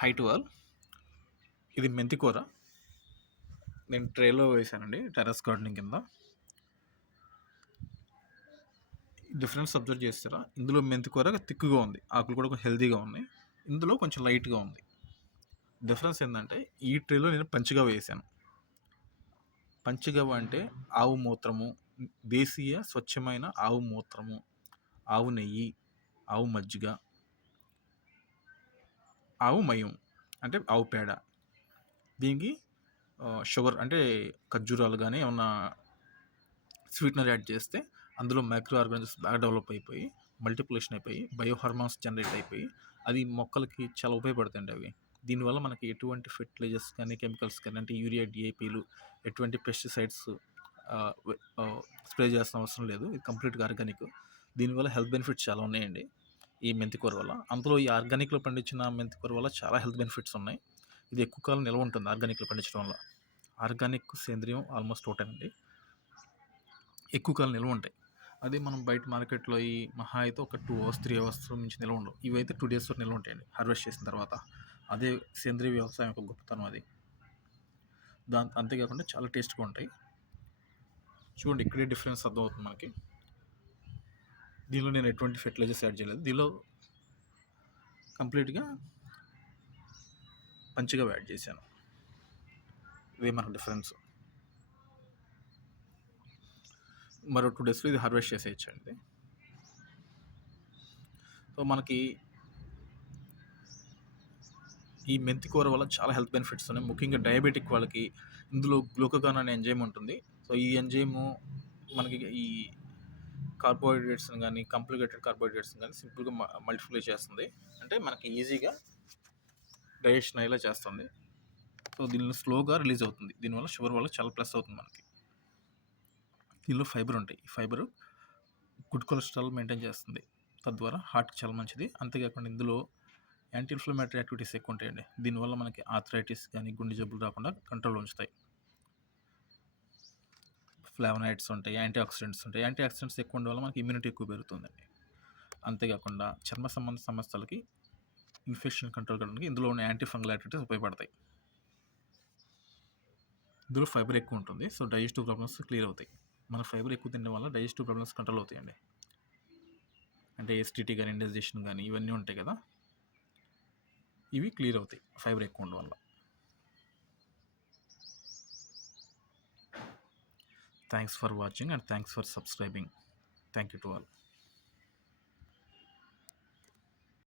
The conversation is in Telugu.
High to all. ఇది మెంతి కూర. నేను ట్రేలో వేసానండి టెర్రస్ గార్డెనింగ్ కింద. డిఫరెన్స్ అబ్జర్వ్ చేస్తారా? ఇందులో మెంతి కూర తిక్కుగా ఉంది, ఆకులు కూడా హెల్తీగా ఉన్నాయి. ఇందులో కొంచెం లైట్గా ఉంది. డిఫరెన్స్ ఏంటంటే ఈ ట్రేలో నేను పంచగవ్వ వేసాను. పంచగవ్వ అంటే ఆవు మూత్రము, దేశీయ స్వచ్ఛమైన ఆవు మూత్రము, ఆవు నెయ్యి, ఆవు మజ్జిగ, ఆవు మయం అంటే ఆవు పేడ. దీనికి షుగర్ అంటే ఖర్జూరాలు కానీ ఏమన్నా స్వీట్నర్ యాడ్ చేస్తే అందులో మైక్రో ఆర్గానిజమ్స్ బాగా డెవలప్ అయిపోయి మల్టిప్లికేషన్ అయిపోయి బయో హార్మోన్స్ జనరేట్ అయిపోయి అది మొక్కలకి చాలా ఉపయోగపడుతుంది అవి. దీనివల్ల మనకి ఎటువంటి ఫెర్టిలైజర్స్ కానీ కెమికల్స్ కానీ అంటే యూరియా, డిఏపీలు, ఎటువంటి పెస్టిసైడ్స్ స్ప్రే చేసిన అవసరం లేదు. ఇది కంప్లీట్గా ఆర్గానిక్. దీనివల్ల హెల్త్ బెనిఫిట్స్ చాలా ఉన్నాయండి ఈ మెంతి కూర వల్ల. అందులో ఈ ఆర్గానిక్లో పండించిన మెంతి కూర వల్ల చాలా హెల్త్ బెనిఫిట్స్ ఉన్నాయి. ఇది ఎక్కువ కాలం నిల్వ ఉంటుంది ఆర్గానిక్లో పండించడం వల్ల. ఆర్గానిక్, సేంద్రియం ఆల్మోస్ట్ ఒకటేనండి, ఎక్కువ కాలం నిల్వ ఉంటాయి. అదే మనం బయట మార్కెట్లో ఈ మహా అయితే ఒక 2 hours 3 hours నుంచి నిల్వ ఉండవు. ఇవైతే 2 days వరకు నిల్వ ఉంటాయండి హార్వెస్ట్ చేసిన తర్వాత. అదే సేంద్రీయ వ్యవసాయం ఒక గొప్పతనం అది. అంతేకాకుండా చాలా టేస్ట్గా ఉంటాయి. చూడండి, ఇక్కడే డిఫరెన్స్ అర్థమవుతుంది మనకి. దీనిలో నేను ఎటువంటి ఫెర్టిలైజర్స్ యాడ్ చేయలేదు. దీనిలో కంప్లీట్గా పంచగా యాడ్ చేశాను. ఇదే మనకు డిఫరెన్స్. మరో 2 daysలో ఇది హార్వెస్ట్ చేసేయచ్చండి. సో మనకి ఈ మెంతి కూర వల్ల చాలా హెల్త్ బెనిఫిట్స్ ఉన్నాయి. ముఖ్యంగా డయాబెటిక్ వాళ్ళకి ఇందులో గ్లూకగాన్ అనే ఎంజైమ్ ఉంటుంది. సో ఈ ఎంజైము మనకి ఈ కార్బోహైడ్రేట్స్ని కానీ కాంప్లికేటెడ్ కార్బోహైడ్రేట్స్ని కానీ సింపుల్గా మల్టిప్లై చేస్తుంది. అంటే మనకి ఈజీగా డైజెషన్ అయ్యేలా చేస్తుంది. సో దీనిలో స్లోగా రిలీజ్ అవుతుంది. దీనివల్ల షుగర్ వల్ల చాలా ప్లస్ అవుతుంది మనకి. దీనిలో ఫైబర్ ఉంటాయి. ఈ ఫైబరు గుడ్ కొలెస్ట్రాల్ మెయింటైన్ చేస్తుంది, తద్వారా హార్ట్కి చాలా మంచిది. అంతేకాకుండా ఇందులో యాంటీ ఇన్ఫ్లమేటరీ యాక్టివిటీస్ ఎక్కువ ఉంటాయండి. దీనివల్ల మనకి ఆర్థరైటిస్ కానీ గుండె జబ్బులు రాకుండా కంట్రోల్లో ఉంచుతాయి. ఫ్లావనాయిడ్స్ ఉంటాయి, యాంటీ ఆక్సిడెంట్స్ ఉంటాయి. యాంటీ ఆక్సిడెంట్స్ ఎక్కువ ఉండడం వల్ల మనకి ఇమ్యూనిటీ ఎక్కువ పెరుగుతుందండి. అంతేకాకుండా చర్మ సంబంధ సమస్యలకి, ఇన్ఫెక్షన్ కంట్రోల్ చేయడానికి ఇందులో ఉన్న యాంటీ ఫంగల్ యాక్టివిటీస్ ఉపయోగపడతాయి. ఇందులో ఫైబర్ ఎక్కువ ఉంటుంది. సో డైజెస్టివ్ ప్రాబ్లమ్స్ క్లియర్ అవుతాయి. మన ఫైబర్ ఎక్కువ తినడం వల్ల డైజెస్టివ్ ప్రాబ్లమ్స్ కంట్రోల్ అవుతాయండి. అంటే ఎస్టీటీ కానీ ఇండైజెషన్ కానీ ఇవన్నీ ఉంటాయి కదా, ఇవి క్లియర్ అవుతాయి ఫైబర్ ఎక్కువ ఉండడం వల్ల. Thanks for watching and thanks for subscribing. Thank you to all.